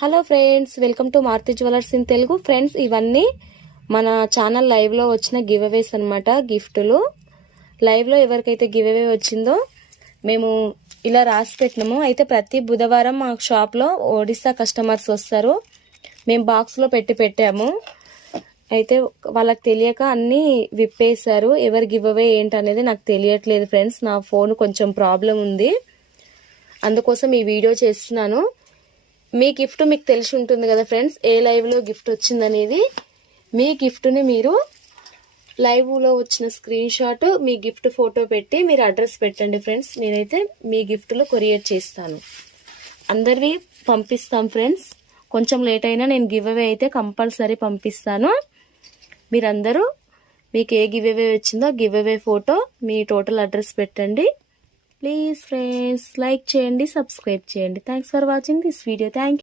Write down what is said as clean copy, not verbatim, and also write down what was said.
Hello friends, welcome to Maruti jewellers in Telugu. Friends, ఇవన్నీ మన channel లైవ్లో వచ్చిన గివ్ అవేస్ అనమాట. గిఫ్టులు లైవ్లో ఎవరికైతే గివ్ అవే వచ్చిందో మేము ఇలా రాసి పెట్టినాము. అయితే ప్రతి బుధవారం మా షాప్లో ఒడిస్సా కస్టమర్స్ వస్తారు. మేము బాక్స్లో పెట్టాము. అయితే వాళ్ళకి తెలియక అన్నీ విప్పేశారు. ఎవరు గివ్ అవే ఏంటనేది నాకు తెలియట్లేదు ఫ్రెండ్స్. నా ఫోన్ కొంచెం ప్రాబ్లం ఉంది, అందుకోసం ఈ వీడియో చేస్తున్నాను. మీ గిఫ్ట్ మీకు తెలిసి ఉంటుంది కదా ఫ్రెండ్స్, ఏ లైవ్లో గిఫ్ట్ వచ్చిందనేది. మీ గిఫ్ట్ని మీరు లైవ్లో వచ్చిన స్క్రీన్ షాట్, మీ గిఫ్ట్ ఫోటో పెట్టి మీరు అడ్రస్ పెట్టండి ఫ్రెండ్స్. నేనైతే మీ గిఫ్ట్లో కొరియర్ చేస్తాను. అందరివి పంపిస్తాం ఫ్రెండ్స్. కొంచెం లేట్ అయినా నేను గివ్ అవే అయితే కంపల్సరీ పంపిస్తాను. మీరందరూ మీకు ఏ గివ్ అవే వచ్చిందో గివ్ అవే ఫోటో, మీ టోటల్ అడ్రస్ పెట్టండి ప్లీజ్ ఫ్రెండ్స్. లైక్ చేయండి, సబ్స్క్రైబ్ చేయండి. Thanks for watching this video. Thank you.